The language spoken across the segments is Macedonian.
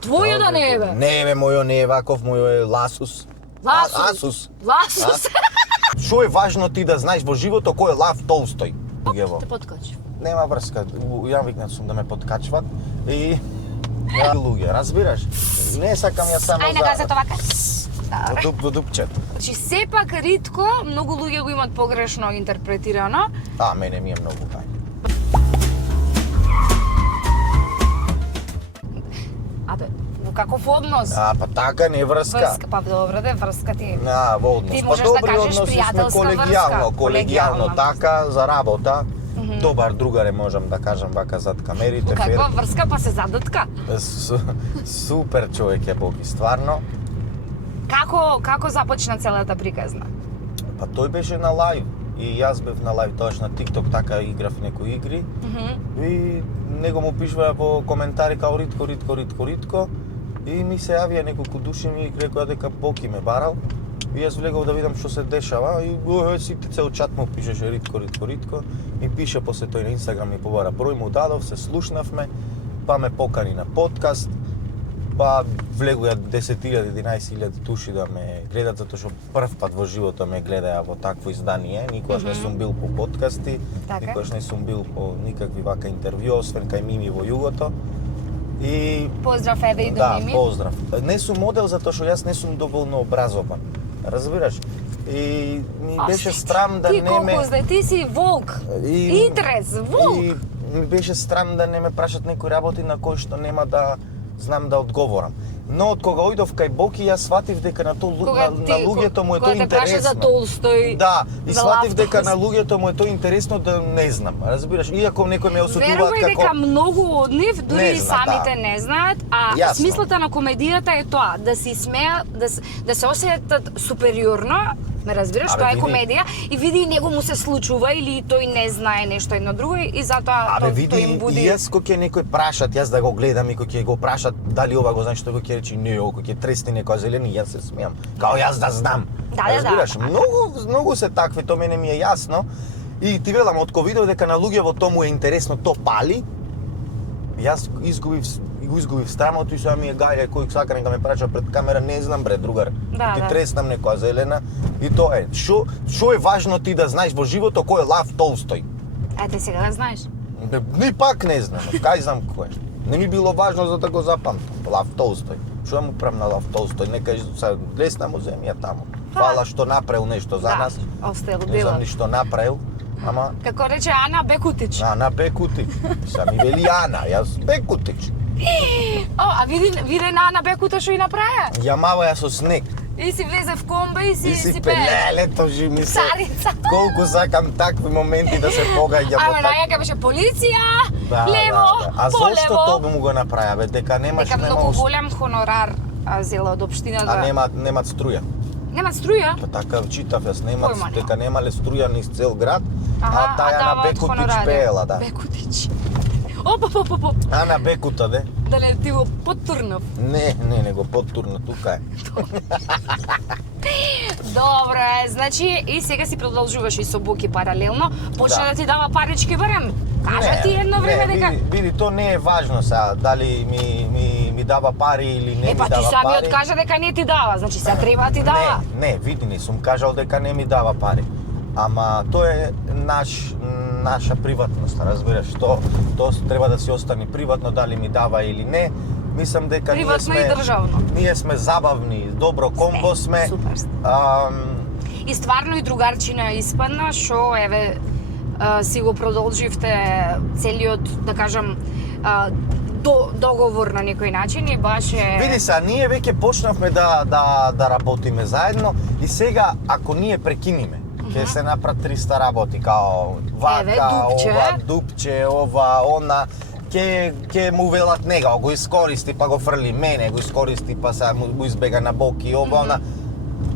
Твојо да не е бе. Не бе, мојо не е ваков, мојо е Ласус. Асус. Ласус. Што е важно ти да знаеш во живото кој е Лав Толстој? Те подкачи. Нема врска, ја викнат сум да ме подкачват и луѓе, разбираш? Не сакам ја само Ај на газет овака. во дупчето. Значи сепак ритко многу луѓе го имат погрешно интерпретирано. Мене ми е многу бај. Абе, во каков однос? Па така не врска. Па добро де, врска ти. Во однос. Ти Па можеш да добри кажеш односи сме пријателска врска. колегијално така за работа. Добар другаре можам да кажам вака зад камерите. Каква врска па се задутка? Супер човек е Боги, стварно. Како започна целата приказна? Па тој беше на лајв и јас бев на лајв тоаш на TikTok, така играв некои игри. И него му пишува во коментари као ритко и ми се јавија неколку души ми рекоа дека Боки ме барал. И јас влегов да видам што се дешава и сите цел чат му пишеше ритко. Ми пише после тој на Инстаграм ми побара број, му дадов, се слушнавме, па ме покани на подкаст, па влегоја 10.000, 11.000 души да ме гледат, затоа што прв пат во живото ме гледаја во такво издание, никогаш не сум бил по подкасти, никогаш не сум бил по никакви вака интервју, освен кај Мими во Југото. И поздрав еве и до Мими. Да, поздрав. Не сум модел затоа што јас не сум доволно образован. Разбираш? И ми беше срам да не ме... Ти колку знај, ти си волк, идрес, волк. И ми беше срам да не ме прашат некои работи на кои што нема да знам да одговорам. Но од кога ојдов кај Боки, јас сватив дека на луѓето му е тоа интересно. Кога те праша за Толстој, да, и сватив дека на луѓето му е тоа интересно да не знам, разбираш? Иако некои ме осудуваат како... Верувај дека многу од нив дури и самите не знаат, а смислата на комедијата е тоа, да се смеа, да се осетат супериорно, ме разбираш, тоа е комедија, и види него му се случува или тој не знае нешто едно друго и затоа тој им буди... И јас кога ќе некој прашат, јас да го гледам и кога ќе го прашат дали ова го знаеш, што ќе речи не, кога ќе тресне некоја зелени, јас се смеам. Као јас да знам. Разбираш, многу се такви, тоа мене ми е јасно. И ти велам, од кога видов дека на луѓето тоа му е интересно, то пали, јас го изгубив страмото и сега ми е гајле кој сака нека ме прача пред камера, не знам бре другар. Ти треснам некоја зелена и тоа е. Што е важно ти да знаеш во живото кој е Лав Толстој? Те сега да знаеш. Ни пак не знам, кај знам кој е. Не ми било важно за да го запамтам. Лав Толстој. Што му правам на Лав Толстој? Нека се лесна му земја таму. Фала што направил нешто за нас. Не знам ни што направил. Ама... Како рече Ана Бекутич. Ана Бекутич. Са ми вели Ана, јас Бекутич. А виде на Ана Бекута што и направи? Ја маваја со снег. И си влезе в комба и си пее. Леле, жи ми се. Колку сакам такви моменти да се погаѓам во така. Ама беше полиција, лево, А полево. зошто тоа му го направи, бе? Дека немаш... Дека многу голем хонорар зела од општината. А немат струја. Немат струја? Па така читав јас, дека немале струја низ цел град, а таја на Бекутич пеела, да. Бекутич. Опа. Ана Бекута, де? Дали ти го поттурнав? Не го поттурна, тука е. Добро е, значи и сега си продолжуваш и со Боки паралелно, почна да ти дава парички барем. Кажа ти едно време дека... Види, то не е важно сега, дали ми дава пари или не ми дава пари. Па ти самиот кажа дека не ти дава, значи сега треба ти дава. Не, види, не сум кажал дека не ми дава пари. Ама тоа е наша приватност, разбираш, тоа треба да си остане приватно, дали ми дава или не. Мислам дека приватно и државно. Ние сме забавни, добро комбо сме. Супер. И стварно и другарчина испадна, што еве си го продолживте целиот, да кажам, договор на некој начин и баше... Види се, ние веќе почнавме да работиме заедно и сега, ако ние прекиниме, ќе се направат 300 работи, као вака, ова, дупче, ова, она, ќе му велат нега, го искористи па го фрли мене, го искористи па се му избега на Боки, ова, она.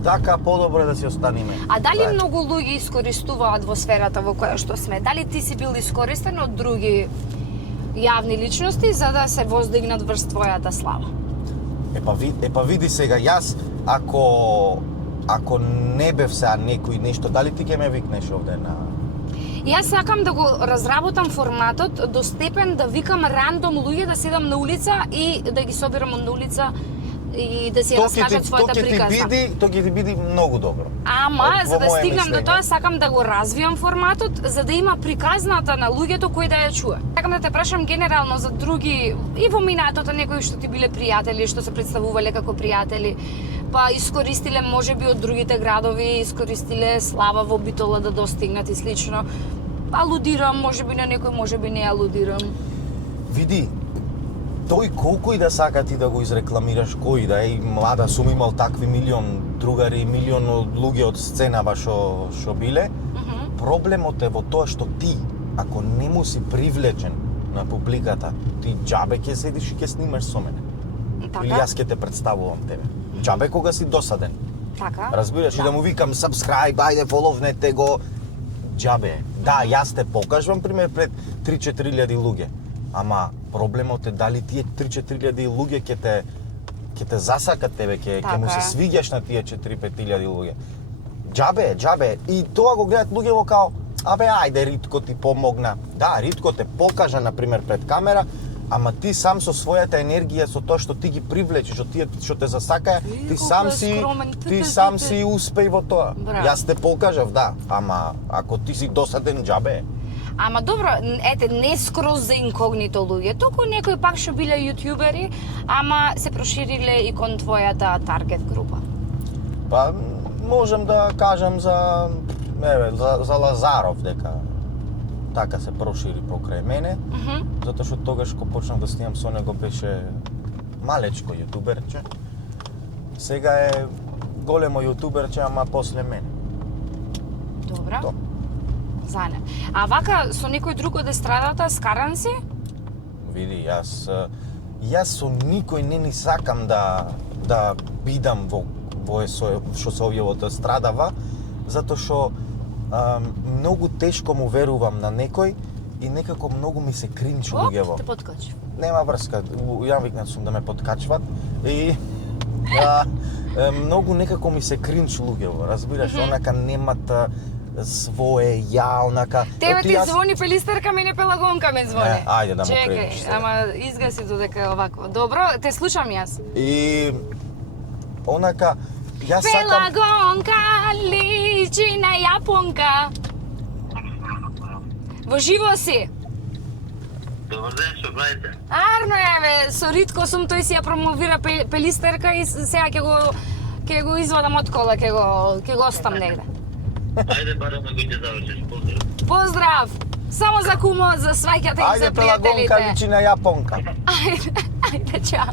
Така подобро да си останеме. А дали многу луѓе искористуваат во сферата во која што сме? Дали ти си бил искористен од други јавни личности за да се воздигнат врз твојата слава? Епа види сега, јас ако не бев сега некој нешто, дали ти ќе ме викнеш овде на... Јас сакам да го разработам форматот до степен да викам рандом луѓе да седам на улица и да ги собирам на улица и да си раскажат својата приказна. Тоа ќе ти биде многу добро. Ама, за да стигнам до тоа, сакам да го развијам форматот, за да има приказната на луѓето кои да ја чуе. Сакам да те прашам генерално за други, и во минатото некои што ти биле пријатели, што се представувале како пријатели, па искористиле можеби од другите градови, искористиле слава во Битола да достигнат и слично. Алудирам, можеби на некој, можеби не алудирам. Види, тој колку и да сака ти да го изрекламираш, кој да е, мада сум имал такви милион другари, милион луѓе од сценава што биле, проблемот е во тоа што ти, ако не му си привлечен на публиката, ти џабе ќе седиш и ќе снимаш со мене. Така? Или јас ќе те представувам тебе. Џабе кога си досаден. Така? Разбираш, и да му викам subscribe, ајде фоловнете го. Џабе. Да, јас те покажувам пример пред 3-4 луѓе. Ама проблемот е дали тие 3-4 луѓе ќе те засакат тебе, ќе му се свиѓаш на тие 4-5 луѓе. Џабе. И тоа го гледат луѓе во као, ајде Ритко ти помогна. Да, Ритко те покажа на пример пред камера, ама ти сам со својата енергија, со тоа што ти ги привлечеш, од тие што те засакаја, ти сам си успеј во тоа. Јас те покажав, да, ама ако ти си досаден, џабе. Ама добро, ете, не скроз за инкогнито луѓе, туку некои пак што биле јутјубери, ама се прошириле и кон твојата таргет група. Па, можам да кажам за Лазаров, дека така се прошири покрај мене, затоа што тогаш кога почнав да снимам со него беше малечко јутуберче. Сега е големо јутуберче, ама после мене. Добра. Зане. А вака со некој друг од естрадата скаран си? Види, јас со никој не ни сакам да бидам во што се овие од естрадава, затоа што многу тешко му верувам на некој и некако многу ми се кринч луѓево. Те подкачи. Нема врска, ја викнат сум да ме подкачват и многу некако ми се кринч луѓево, разбираш, онака немат свое ја, онака... Тебе ти звони пелистерка, мене пелагонка ме звони. Ајде да му кренеш. Чекај, ама изгаси додека овакво. Добро, те слушам јас. И онака, јас сакам... Пелагонка личи на јапонка. Во живо си? Добар ден, што правите? Арно е, со Ритко сум, тој си ја промовира пелистерка и сега ќе го извадам од кола, ќе го остам негде. Ајде барем да го ќе завршиш, поздрав. Поздрав! Само за кумо, за сваќата и за Ајде пелагонка пријателите. личи на јапонка. Ајде, чао.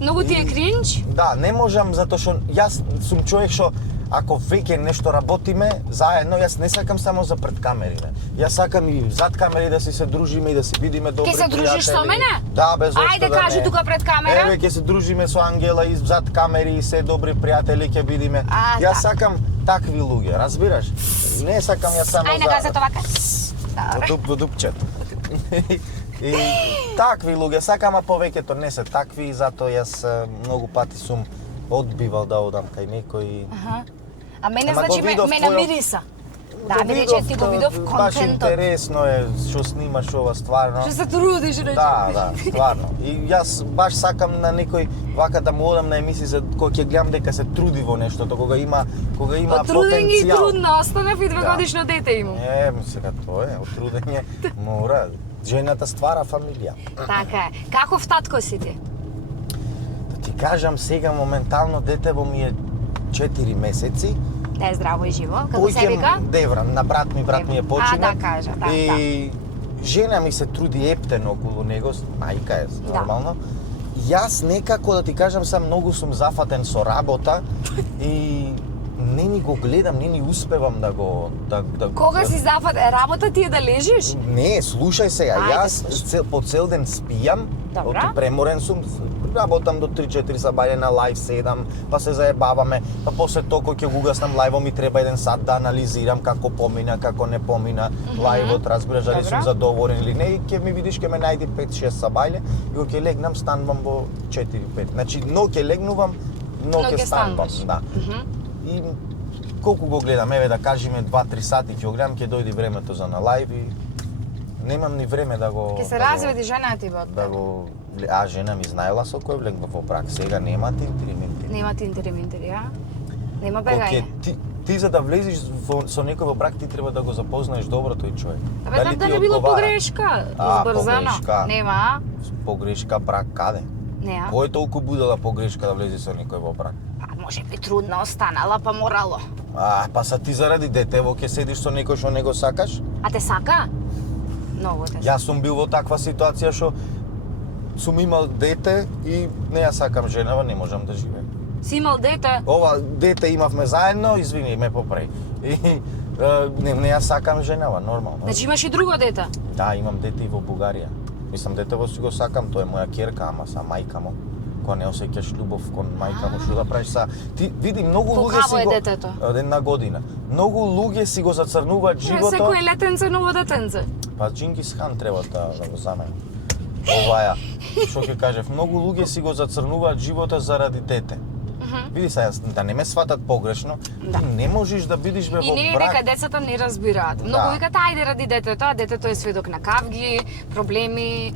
Многу ти е кринч? Да, не можам, затоа што јас сум човек што ако веќе нешто работиме заедно, јас не сакам само за пред камери, Јас сакам и зад камери да се дружиме и да се видиме добри пријатели. Ке се дружиш со мене? Да, без општо Ајде, да кажи не. тука пред камера. Еве, ке се дружиме со Ангела и зад камери и се добри пријатели ќе видиме. Јас сакам такви луѓе, разбираш? Не сакам јас само Ајде, кажа вака. во дупчето. И такви луѓе сакам, а повеќето не се такви, затоа јас многу пати сум одбивал да одам кај некој. А мене значи ме намириса. Да, ми рече ти го видов контентот. Баш интересно е што снимаш ова стварно. Што се трудиш, рече. Да, стварно. И јас баш сакам на некој вака да му одам на емисија за кога ќе гледам дека се труди во нештото, кога има потенцијал. Труден и трудно останав и 2-годишно дете имам. Сега тоа е, од трудење мора. Жената ствара фамилија. Така е. Каков татко си ти? Да ти кажам, сега моментално детево ми е 4 месеци. Да е здраво и живо. Како се вика? Девран, на брат ми е почина. Да, кажа, да. И жена ми се труди ептен околу него, мајка е нормално. Јас некако да ти кажам многу сум зафатен со работа и не ни го гледам, не ни успевам да го... Кога си зафатен? Работа ти е да лежиш? Не, слушај сега, јас по цел ден спијам, преморен сум, работам до 3-4 сабајле на лајв, седам, па се заебаваме, па после тоа кога ќе го угаснам лајвот ми треба 1 сат да анализирам како помина, како не помина лајвот, разбираш дали сум задоволен или не, и ќе ми видиш ќе ме најди 5-6 сабајле и кога ќе легнам станувам во 4-5. Значи, но ќе легнувам, но ќе станувам, да. И колку го гледам, еве да кажеме 2-3 сати ќе го гледам, ќе дојде времето за на лајв и немам ни време да го... Ке се разведи жена ти бот. Да го... А жена ми знаела со кој влегнав во брак, сега нема тинтири-минтири. Нема тинтири-минтири, а? Нема бегање. Ти за да влезеш со некој во брак, ти треба да го запознаеш добро тој човек. Абе, да не било погрешка, избрзано. Погрешка. Нема, Погрешка брак каде? не, а? Кој е толку будала погрешка да влезе со некој во брак? Може би трудно останала, па морало. Па са ти заради детево ќе седиш со некој што не го сакаш? А те сака? Многу те сака. Јас сум бил во таква ситуација што сум имал дете и не ја сакам женава, не можам да живеем. Си имал дете? Ова дете имавме заедно, извини, ме попреј. И не ја сакам женава, нормално. Значи имаш и друго дете? Да, имам дете и во Бугарија. Мислам, детево си го сакам, тој е моја ќерка, ама са мајка му. Кога не осеќаш љубов кон мајка му, што да правиш са... Ти види, многу луѓе си го... Колкаво е детето? 1 година. Многу луѓе си го зацрнуваат животот. Секој летенце, ново детенце. Па Джингис Хан треба да го замени. Оваја, што ќе кажев, многу луѓе си го зацрнуваат животот заради дете. Види сега, да не ме сватат погрешно, Да. ти не можеш да бидеш бе И во не е брак. дека децата не разбираат. Многу викат ајде ради детето, а детето е сведок на кавги, проблеми,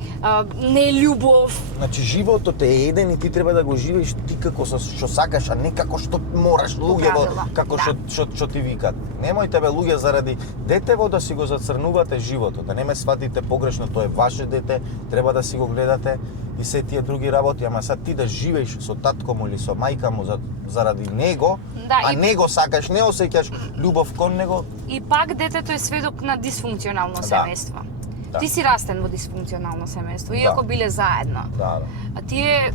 нељубов. Значи животот е еден и ти треба да го живееш ти како што сакаш, а не како што мораш луѓе правила, како да. што ти викат. Немојте бе луѓе заради детево да си го зацрнувате животот, да не ме сватите погрешно, тоа е ваше дете, треба да си го гледате и се тие други работи, ама сад ти да живееш со татко му или со мајка му заради него, Да, а и- не го сакаш, не осеќаш љубов кон него, И пак детето е сведок на дисфункционално семејство. Да. Ти си растен во дисфункционално семејство, иако биле заедно. да. А тие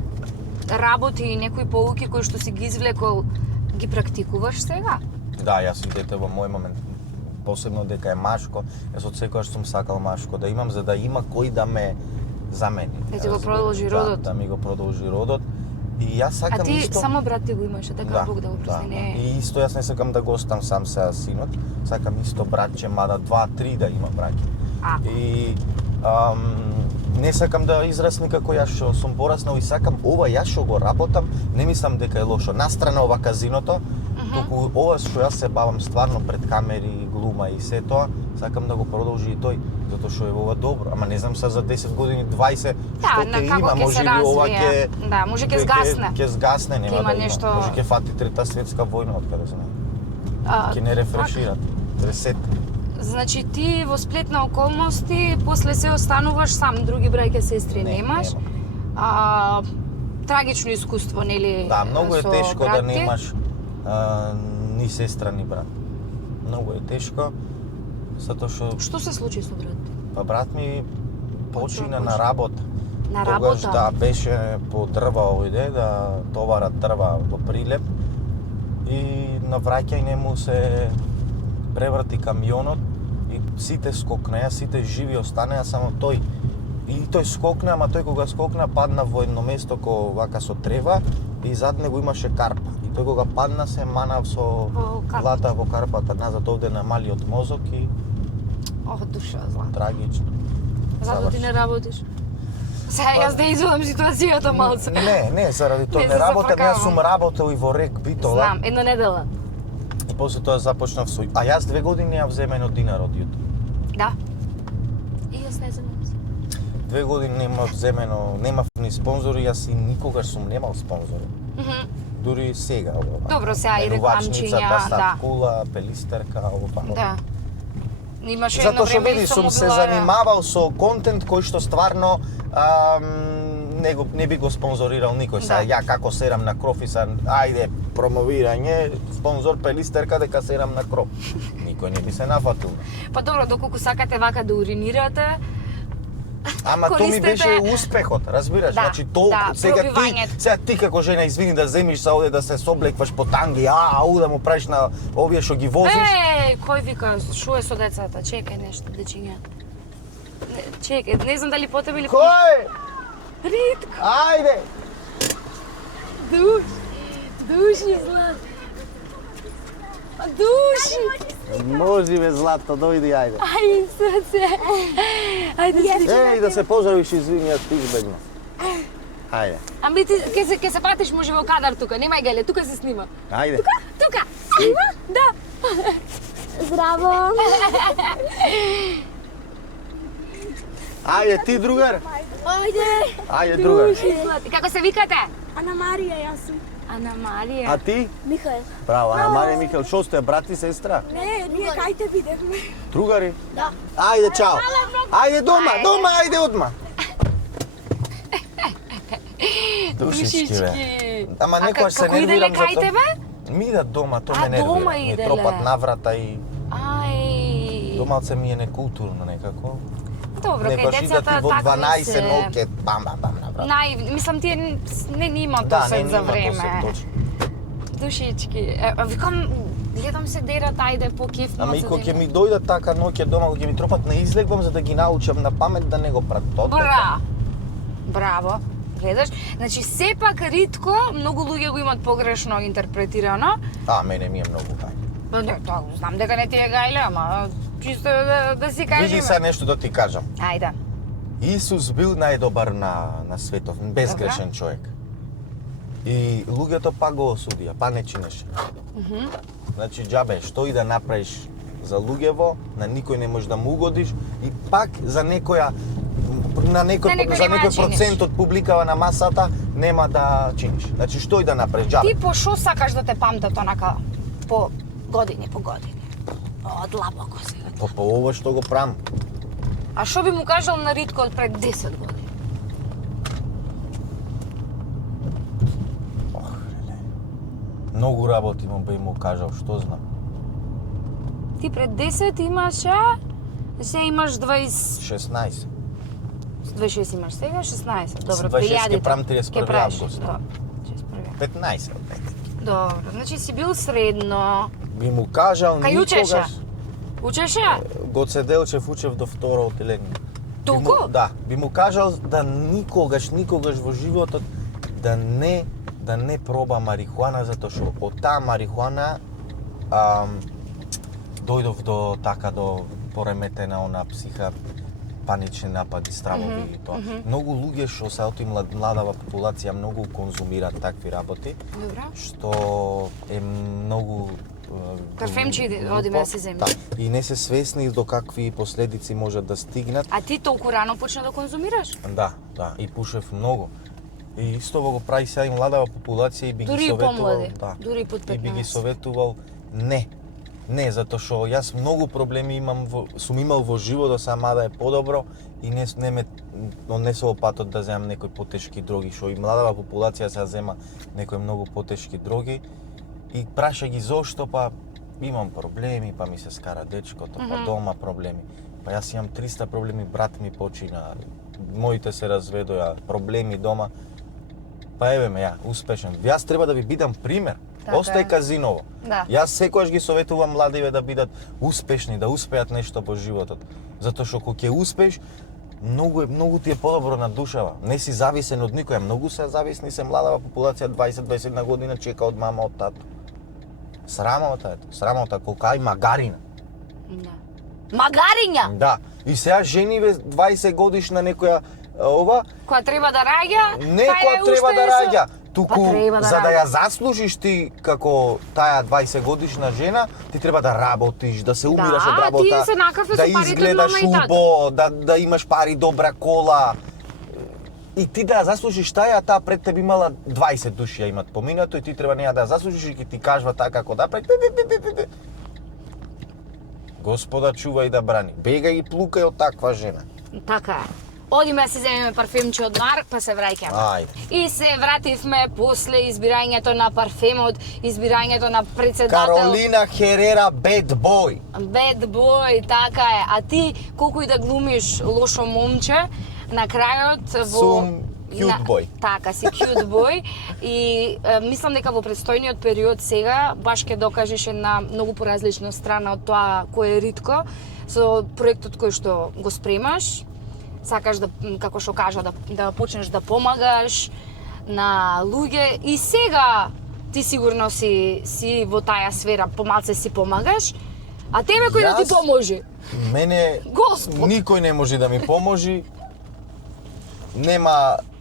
работи и некои поуки кои што си ги извлекол, ги практикуваш сега? Да, јас и дете во мој момент, посебно дека е машко, јас од секогаш сум сакал машко да имам за да има кој да ме замени. Да ти го Разбираш? продолжи родот. Да, да ми го продолжи родот. И јас сакам А ти исто... само брат ти го имаше, така Бог да го прости, не е. И исто јас не сакам да го оставам сам сега синот. Сакам исто братче, мада 2-3 да има браќа. А. И не сакам да израсне како јас што сум пораснал и сакам ова јас што го работам, не мислам дека е лошо. Настрана ова казиното, туку ова што јас се бавам стварно пред камери, глума и се тоа, сакам да го продолжи и тој, затоа што е ова добро. Ама не знам са за 10 години, 20, Да, што на ќе како има, ќе може се би ова развие. ќе Да, може ќе згасне. Ќе згасне, нема Ќе има да има. нешто- Може ќе фати трета светска војна, откаде знам. А, Ќе не рефрешират. Ресет. Значи ти во сплет на околности после се остануваш сам, други браќа сестри Не, немаш. нема. Трагично искуство, нели? Да, многу е со тешко брат да ти? немаш ни сестра ни брат. Многу е тешко, затоа што Што се случи со брат? па брат ми почина Почина? на работа. На Тогаш работа? да беше по дрва овде, да товарат дрва во Прилеп и на враќање му се преврати камионот и сите скокнеа, сите живи останеа, само тој. И тој скокна, ама тој кога скокна падна во едно место ко вака со трева и зад него имаше карпа. И тој кога падна се манав со Во карпата. глата во карпата назад овде на малиот мозок и Ох, душа зла. трагично. Зато ти не работиш? Сега јас да извадам ситуацијата малце. Не, заради тоа Не не се работам, јас зафркавам. сум работел и во РЕК Битола. Знам, една недела. И после тоа започнав со... А јас 2 години ја вземено динар од јутуб. Да. И јас не знам. 2 години немав вземено, немав ни спонзори, јас и никогаш сум немал спонзори. Дури сега ова. Добро, сега и Менувачница, рекламчиња, тастат да. кула, пелистерка, ова. Да. Имаше едно Затоа што време види, исто сум му се била- занимавал со контент кој што стварно не би го спонзорирал никој. Сега Да. ја како серам на кров и са ајде промовирање, спонзор пелистерка дека серам на кров. Никој не би се нафатил. Па добро, доколку сакате вака да уринирате, Ама тоа ми користете- беше успехот, разбираш? Да, Значи толку да, пробивањето. сега ти како жена извини да земиш за овде да се соблекваш по танги, да му правиш на овие што ги возиш. кој вика, шо е со децата? Чекај нешто, дечиња. Чекај, не знам дали по тебе или... Кој? Ритко, Ајде! души, злат. Души! Може бе злато, дојди ајде. Ај, срце. Ајде, Еј, да се поздравиш, извини, јас ти избегнав. Ајде. Ами ти ќе се пратиш може во кадар тука, немај геле, тука се снима. Ајде. Тука! Има? Да. Здраво. Ајде ти другар. Ајде. Ајде другар. Како се викате? Ана Марија, јас сум. Ана Марија. А ти? Михаел. Браво, Ана Марија Михаел, што сте брат и сестра? Не, ние кај те видевме. Другари? Да. Ајде, чао. Ајде дома, ајде одма. Душички бе. Ама некојаш се како иделе нервирам кај зато. тебе? Ми да дома, тоа А, ме нервира. дома Ми иделе. тропат наврата и Ај. домалце ми е некултурно некако. Добро, кај Некојаш идат децата и во такви 12 се. ноќе, бам наврата. Мислам тие не има Да, досед не за има време. досед, точно. Душички. Викам, гледам се дерат, ајде по кеф. Ама и кога ќе ми дојдат така ноќе дома, кога ќе ми тропат на излегбам за да ги научам на памет да не го пратат. Браво. Гледаш? Значи, сепак ритко, многу луѓе го имат погрешно интерпретирано. А, мене ми е многу гај. Па не, тоа го знам дека не ти е гајле, ама чисто да си кажеме. Види сега нешто да ти кажам. Ајде. Исус бил најдобар на светов, безгрешен човек. И луѓето па го осудија, па не чинеше. Значи, џабе, што и да направиш за луѓево, на никој не можеш да му угодиш и пак за некоја На некој за нема да некој чиниш. процент од публикава на масата нема да чиниш. Значи, што и да направиш, џабе. Ти по шо сакаш да те памтат онака по години? Длабоко сега. По ова што го правам. А што би му кажал на Ритко од пред 10 години? Многу работи би му кажал, што знам. Ти пред 10 имаше, се имаш 16. 26 имаш сега, 16. Добро, 26 ќе 2000-те. правам 31 Ќе правиш, август. да, 31. 15. Добро, значи си бил средно. Би му кажал Кај учеше? никогаш. Учеше? Гоце Делчев учев до второ отделение. Толку? Да, би му кажал да никогаш во животот да не проба марихуана затоа што од таа марихуана дојдов до пореметена она психа, панични напади, стравови и тоа. Многу луѓе што се од младава популација многу конзумираат такви работи, Добро. што е многу Парфемчи одиме да се земе. Да, и не се свесни до какви последици можат да стигнат. А ти толку рано почна да конзумираш? Да, и пушев многу. И исто го прави сега и младава популација и би Дури ги и советувал, помлади, да. дури и под 15. И би ги советувал не, затоа што јас многу проблеми сум имал во животот, сама да е подобро и не се опатот да земам некои потешки дроги, што и младава популација се зема некои многу потешки дроги. И праша ги зошто, па имам проблеми, па ми се скара дечкото, па дома проблеми. Па јас имам 300 проблеми, брат ми почина, моите се разведоа, проблеми дома. Па еве ме успешен. Јас треба да ви бидам пример. Така Остај е. казиново. Да. Јас секогаш ги советувам младиве да бидат успешни, да успеат нешто во животот. Затоа што кога ќе успееш, многу ти е подобро на душава. Не си зависен од никој, многу се зависни се младава популација 20-21 година чека од мама, од тато. Срамота, колка и магарина. Да. Магариња! Да. И сега жениве 20 годишна некоја Која треба да раѓа? не која треба да раѓа, туку Па треба да за да раѓа. ја заслужиш ти како таа 20 годишна жена, ти треба да работиш, да се умираш Да, од работа, ти се накафе да со парите од изгледаш мама и тата. убо, да имаш пари, добра кола. И ти да ја заслужиш таа пред тебе имала 20 души ја имат поминато и ти треба неа да ја заслужиш и ќе ти кажува така како да прави. Господа чувај да брани. Бегај и плукај од таква жена. Така е. Одиме да се земеме парфемче од Нар, па се враќаме. Ајде. И се вративме после избирањето на парфемот, избирањето на председател. Каролина Херера, bad boy. Bad boy, така е. А ти, колку и да глумиш лошо момче, на крајот Сум cute boy. Така, си cute boy. И мислам дека во предстојниот период сега баш ќе докажеш една многу поразлична страна од тоа кој е Ритко, со проектот кој што го спремаш. Сакаш да, како што кажа, да почнеш да помагаш на луѓе и сега ти сигурно си во таа сфера, помалце си помагаш, а тебе кој да ти Јас? поможи? Мене Господ! никој не може да ми поможи.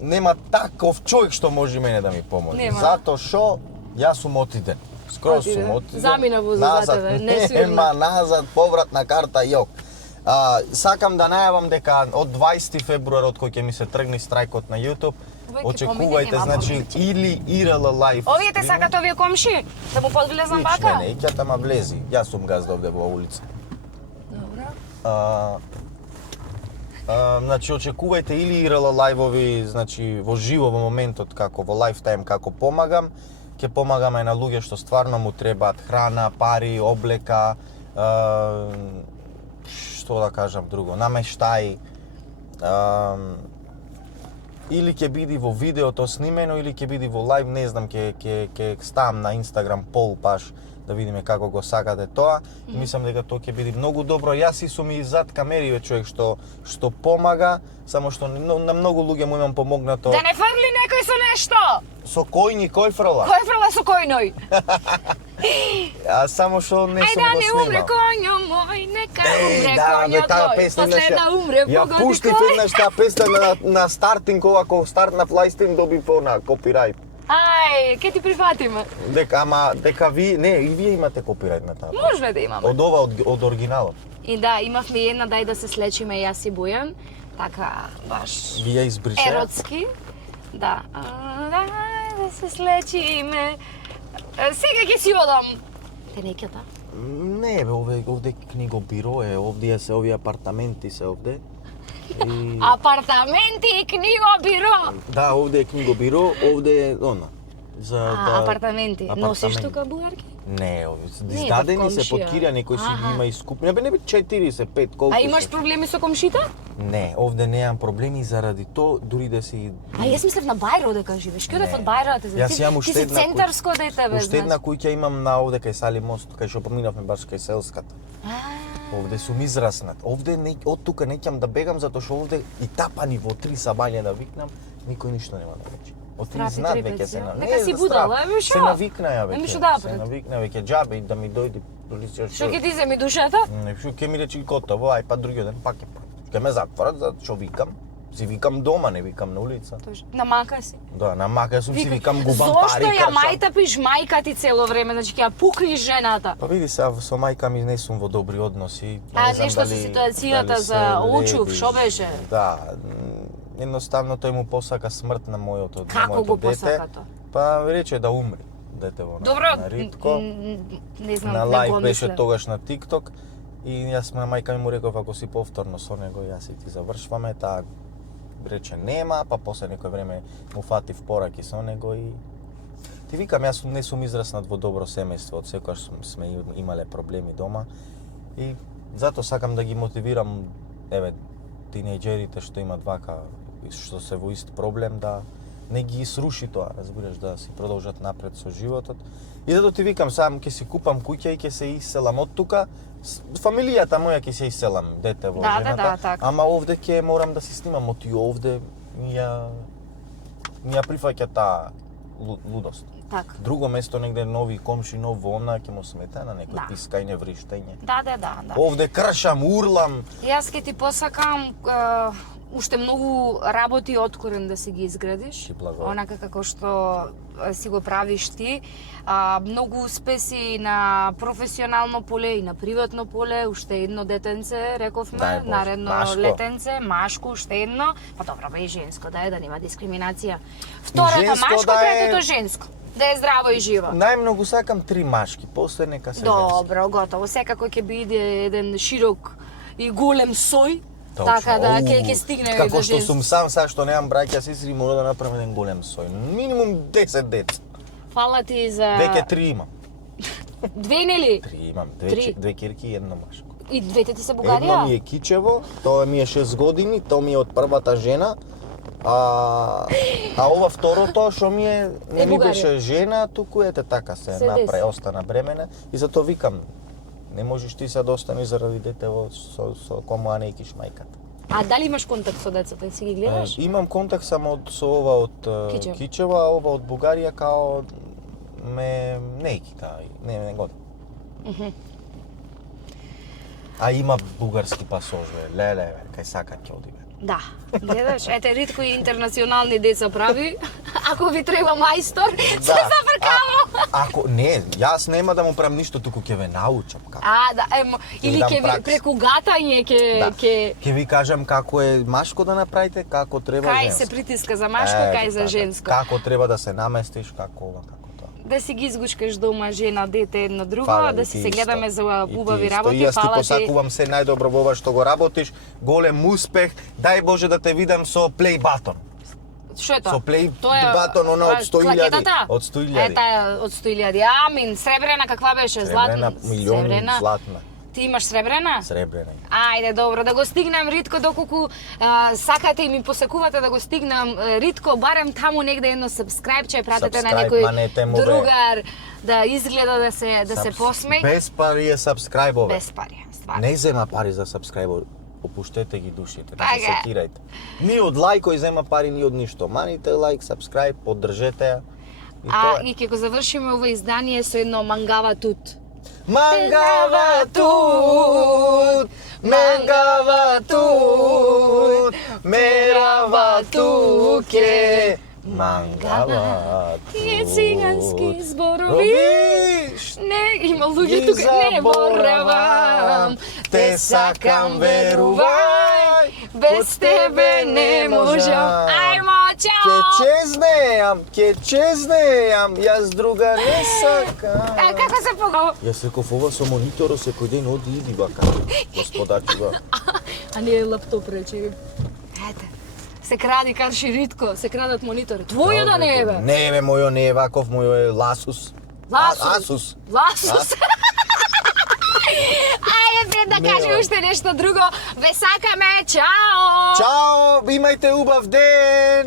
Нема таков човек што може мене да ми поможи. Нема. Затоа што јас сум отиден. Скроз Отиде. сум отиде. Замина возот за тебе, не сигурно. Нема назад, повратна карта, јок. Сакам да најавам дека од 20 февруар, од кој ќе ми се тргне страјкот на YouTube, Овие ќе очекувајте, помине, значи, нема или IRL live. Овие те сакат овие комши? Да му подвлезам Нич бака? мене, ќе тама влези. Јас сум газда овде во улица. Добро. Значи, очекувајте или IRL лајвови, значи, во живо во моментот, како во лайфтайм, како помагам. Ќе помагаме на луѓе што стварно му требаат храна, пари, облека, што да кажам друго, намештаи. Или ќе биде во видеото снимено, или ќе биде во лайв, не знам, ќе ставам на Инстаграм пол паш да видиме како го сакате тоа. И мислам дека тоа ќе биде многу добро. Јас и сум и зад камериве човек што помага, само што на многу луѓе му имам помогнато. Да не фрли некој со нешто! Со кој фрла? Кој фрла со којној? А само што не сум Ајде го не снимал. умре коњом, овој нека умре Да, бе, таа коњот песна тој. После да умре ја погоди пуштив кој. еднаш таа песна на стартинг, ако стартнав лајстим добив она копирајт. Ај, ке ти прифатиме. Дека ви, не, и вие имате копирајт на таа. Може да имаме. Од ова, од оригиналот. И да, имавме една дај да се слечиме јас и Бојан. Така, баш Ви ја избрисе? еротски. Да. Дај да се слечиме. Сега ќе си одам. Тенеката. Не, бе, овде книгобиро е, овде се овие апартаменти се овде. И... Апартаменти и книгобиро. Да, овде е книгобиро, овде е она. За Апартаменти. Носиш тука бугарки? Не, Не, издадени се комшија. под кирија, некој си Аха. ги има искупни. Не бе 4 се 5 колку. А имаш се? проблеми со комшите? Не, овде немам проблеми заради тоа, дури да си А јас мислев на Бајро дека живееш. Каде од Бајро те Јас имам ти уште си една центарско дете бе, Уште една знаеш. куќа имам на овде кај Сали мост, кај што поминавме баш кај селската. Овде сум израснат. Овде не, од тука не ќам да бегам затоа што овде и тапани во 3 сабања да викнам, никој ништо нема да рече. Од 3 Страф и знаат трепет веќе си, се на. дека си за будала, страв. бе, шо? Се навикнаја веќе. Неми шо да Се пред. навикна веќе џабе и да ми дојде полиција Што ќе ти земи душата? Не, што ќе ми рече готово, ај па другиот ден пак ќе ме затворат за што викам. Си викам дома, не викам на улица. На мака си. Да, на мака сум си викам губам Зошто пари, ја кршам. мајта пиш мајка ти цело време, значи ќе ја пукниш жената. Па види се, со мајка ми не сум во добри односи. А, Не знам нешто со ситуацијата за Учув, шо беше? Да, едноставно тој му посака смрт на моето Како го дете. посака тоа? Па рече да умре детево Добро, на Ритко. не знам, На не лайв го беше мислев. тогаш на TikTok и јас на мајка ми му реков ако си повторно со него јас и ти завршваме, таа рече нема, па после некој време му фатив пораки со него и ти викам јас не сум израснат во добро семејство, од секогаш сме имале проблеми дома и затоа сакам да ги мотивирам еве тинејџерите што имаат вака што се во ист проблем да не ги сруши тоа, разбираш, да си продолжат напред со животот. И затоа ти викам, сам ќе си купам куќа и ќе се иселам од тука. Фамилијата моја ќе се иселам, дете во Да, жената. да, така. Ама овде ќе морам да се снимам, оти овде ми ја прифаќа таа лудост. Така. Друго место негде нови комши, нов вона, ќе му смета на некој Да. пискање, вриштење. Да. Овде кршам, урлам. Јас ќе ти посакам уште многу работи откорен да си ги изградиш. Ти благодарам. Онака како што си го правиш ти. Многу успеси на професионално поле и на приватно поле, уште едно детенце, рековме, Дај Боже, наредно машко. летенце, машко, уште едно. Па добро, бе и женско, да нема дискриминација. Второто женско машко, да е- третото женско. Да е здраво и живо. Најмногу сакам 3 машки, после нека се женски. Добро, готово. Секако ќе биде еден широк и голем сој. Точно. Така да Оу, ќе стигне како до што женско. сум сам, сега што немам браќа, сестри, мора да направам еден голем сој. Минимум 10 деца. Фала ти за... Веќе 3 имам. Две нели? 3 имам, Три. две кирки и едно машко. И двете ти се Едно ми е Бугарија? Кичево, тоа ми е 6 години, тоа ми е од првата жена. А ова второто што ми е не ми Бугарија. беше жена, туку ете така се Се направи, деси. остана бремена и затоа викам не можеш ти се да останеш заради детево со кому а не икиш мајката. А дали имаш контакт со децата? Си ги гледаш? Имам контакт само со ова од Кичево. Кичево, а ова од Бугарија као ме не кита, не го. А има бугарски пасош, леле, кај сака ќе одиме. Да, гледаш, ете ритко и интернационални деца прави. Ако ви треба мајстор, се зафркамо. Ако не, јас нема да му правам ништо, туку ќе ве научам како. Да, или дам ќе ви пракса. преку гатање Ќе ви кажам како е машко да направите, како треба кај женско. се притиска за машко, кај за женско. Како треба да се наместиш, како ова, како тоа. Да си ги изгушкаш дома жена, дете едно друго, Фала, да и си ти се исто. гледаме за И ти убави исто. работи, И јас ти фала ти. посакувам се најдобро во ова што го работиш, голем успех, дај Боже да те видам со плей батон. Што е тоа? Со плей Тоа е, батон, она од 100.000. клакетата? Од 100.000. Ета, од 100.000. Амин, сребрена каква беше? Сребрена, Златна? милион, Сребрена? златна. Ти имаш сребрена? Сребрена. Ајде, добро, да го стигнем ритко доколку сакате и ми посекувате да го стигнем ритко, барем таму негде едно сабскрајбче, пратете на Subscribe, некој манете му, бе. другар да изгледа да се посмеј. Без пари е сабскрајбове. Без пари, стварно. Не зема пари за сабскрајбор. Опуштете ги душите, не се Така. секирајте. Ни од лајкој зема пари, ни од ништо. Маните лајк, сабскрајб, поддржете ја. И тоа е. И ќе го завршиме ова издание со едно мангава тут. Мангава тут, мангава тут, мерава туке, мангава тут. Тие цигански зборови. Робиш, Не, има луѓе ги тука, не заборавам, боревам. те сакам, верувај, Без тебе не можам. Ајмо, чао! Ке чезнеам, јас друга не сакам. Како се погава? Јас реков ова со мониторот секој ден оди иди вака, господарчува. А не е лаптоп рече. Ете. Се кради карши ритко, се крадат монитори. Твојо да не е бе. Не бе, мојо не е ваков, мојо е Ласус. Асус. Ласус. Ајде, пред да Не, кажем бе. уште нешто друго. Ве сакаме, чао! Чао, имајте убав ден!